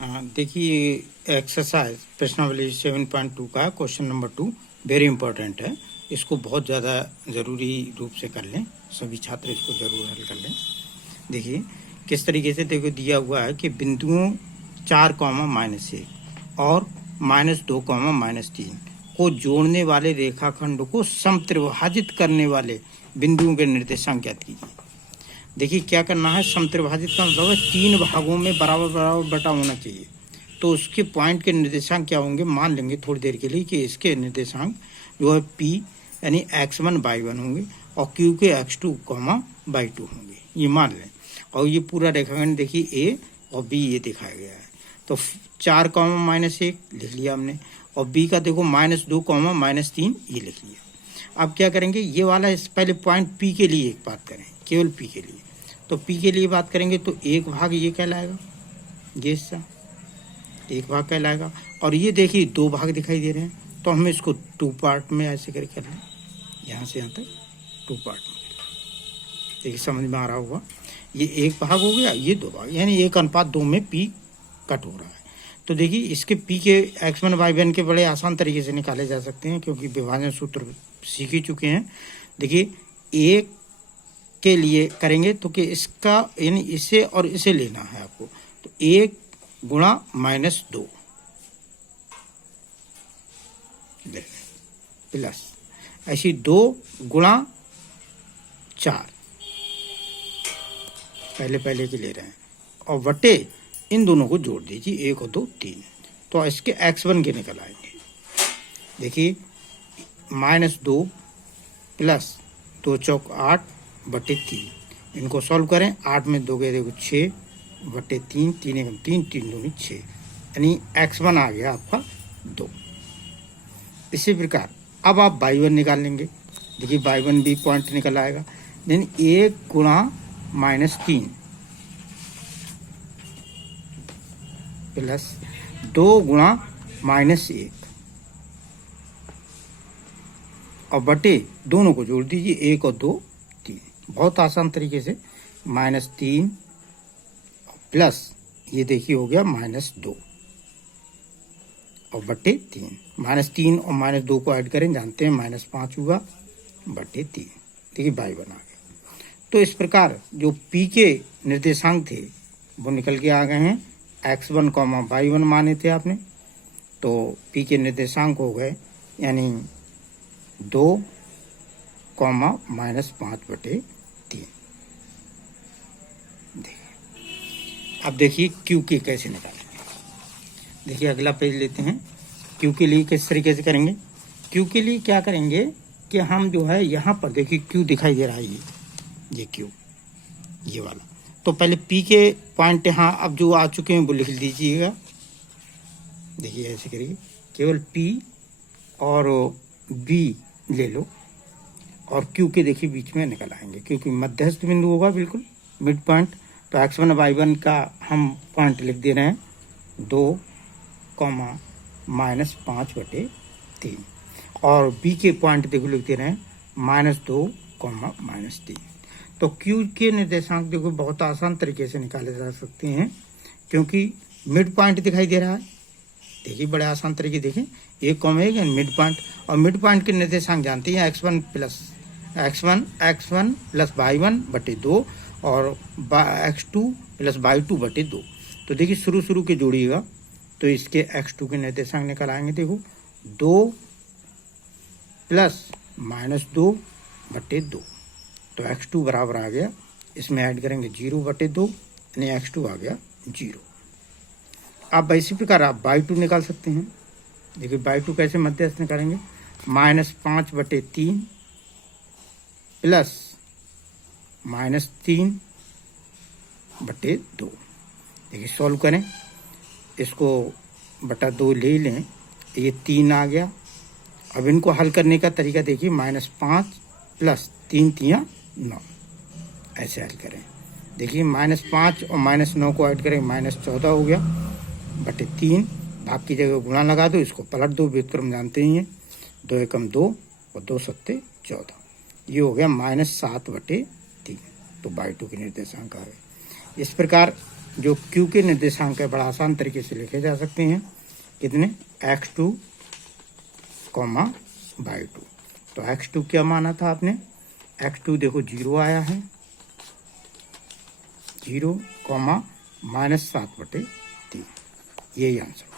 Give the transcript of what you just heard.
देखिए एक्सरसाइज प्रश्नावली 7.2 का क्वेश्चन नंबर 2 वेरी इंपॉर्टेंट है। इसको बहुत ज़्यादा ज़रूरी रूप से कर लें, सभी छात्र इसको ज़रूर हल कर लें। देखिए किस तरीके से देखो दिया हुआ है कि बिंदुओं 4, -1 और -2, -3 को जोड़ने वाले रेखाखंड को समत्रिभाजित करने वाले बिंदुओं के निर्देशांक ज्ञात कीजिए। देखिए क्या करना है, समत्रिभाजित का मतलब है 3 भागों में बराबर बराबर बटा होना चाहिए। तो उसके पॉइंट के निर्देशांक क्या होंगे, मान लेंगे थोड़ी देर के लिए कि इसके निर्देशांक जो है P यानी x1 y1 होंगे और Q के x2, y2 होंगे, ये मान लें। और ये पूरा रेखाखंड देखिए A और B ये दिखाया गया है। तो 4, -1 लिख लिया हमने और B का देखो -2, -3 ये लिख लिया। अब क्या करेंगे, ये वाला इस पहले पॉइंट P के लिए एक बात करें, केवल P के लिए। तो P के लिए बात करेंगे तो एक भाग ये कहलाएगा, ये हिस्सा एक भाग कहलाएगा। और ये देखिए 2 भाग दिखाई दे रहे हैं, तो हम इसको 2 पार्ट में ऐसे करके कर लें, यहाँ से यहाँ तक 2 पार्ट में। देखिए समझ में आ रहा होगा, ये एक भाग हो गया, ये 2 भाग, यानी 1:2 में P कट हो रहा है। तो देखिए इसके P के x1 y1 के बड़े आसान तरीके से निकाले जा सकते हैं, क्योंकि विभाजन सूत्र सीख ही चुके हैं। देखिए एक के लिए करेंगे तो कि इसका यानी इसे और इसे लेना है आपको, तो 1 गुणा -2 प्लस ऐसी 2 गुणा 4 पहले के ले रहे हैं, और वटे इन दोनों को जोड़ दीजिए, 1 और 2 3। तो इसके x1 के निकल आएंगे। देखिए -2 प्लस 2 चौक 8 बटे 3, इनको सॉल्व करें। 8 में 2 गए देखो 6 बटे 3, 3 एकम 3, 3 दूनी 6, यानी x1 आ गया आपका 2। इसी प्रकार अब आप y1 निकाल लेंगे। देखिए y1 भी पॉइंट निकल आएगा, यानी 1 गुणा -3 प्लस 2 गुणा -1 और बटे दोनों को जोड़ दीजिए, 1 और 2 3। बहुत आसान तरीके से -3 प्लस ये देखिए हो गया -2 और बटे 3। -3 और -2 को ऐड करें, जानते हैं -5 हुआ बटे 3। देखिए y1 आ गया। तो इस प्रकार जो P के निर्देशांक थे वो निकल के आ गए हैं। x1, y1 माने थे आपने, तो P के निर्देशांक हो गए यानी 2, -5 बटे 3। अब देखिए Q के कैसे निकालेंगे। देखिए अगला पेज लेते हैं। Q के लिए किस तरीके से करेंगे, Q के लिए क्या करेंगे कि हम जो है यहाँ पर देखिए Q दिखाई दे रहा है, ये Q ये वाला। तो पहले P के पॉइंट यहाँ अब जो आ चुके हैं वो लिख दीजिएगा। देखिए ऐसे करिए, केवल P और B ले लो और Q के देखिए बीच में निकल आएंगे, क्योंकि मध्यस्थ बिंदु होगा बिल्कुल मिड पॉइंट। तो x1 y1 का हम पॉइंट लिख दे रहे हैं 2, -5 बटे 3 और B के पॉइंट देखो लिख दे रहे हैं -2, -3। तो Q के निर्देशांक देखो बहुत आसान तरीके से निकाले जा सकते हैं, क्योंकि मिड पॉइंट दिखाई दे रहा है। देखिए बड़े आसान तरीके, देखें 1, 1 मिड पॉइंट, और मिड पॉइंट के निर्देशांक जानते हैं x1 प्लस y1 बटे 2 और x2 प्लस y2 बटे 2। तो देखिए शुरू के जोड़िएगा तो इसके x2 के निर्देशांक निकल आएंगे। देखो 2 प्लस -2 बटे 2, तो x2 बराबर आ गया, इसमें ऐड करेंगे 0 बटे 2, यानी x2 आ गया 0। अब इसी प्रकार आप y2 निकाल सकते हैं। देखिए y2 कैसे मध्यस्थ निकालेंगे, -5 बटे 3 प्लस -3 बटे 2। देखिए सॉल्व करें, इसको बटा 2 ले लें, ये 3 आ गया। अब इनको हल करने का तरीका देखिए, -5 प्लस 3 3 9, ऐसे हल करें। देखिए -5 और -9 को ऐड करें, -14 हो गया बटे 3। भाग की जगह गुणा लगा दो, इसको पलट दो, व्युत्क्रम जानते ही हैं, 2 एकम 2 और 2 सत्ते 14, ये हो गया -7 बटे 3। तो y2 के निर्देशांक आ गए। इस प्रकार जो क्यू के निर्देशांक है बड़ा आसान तरीके से लिखे जा सकते हैं। कितने, x2 कॉमा बाई 2। तो x2 क्या माना था आपने, x2 देखो 0 आया है, 0 कॉमा -7/3, यही आंसर।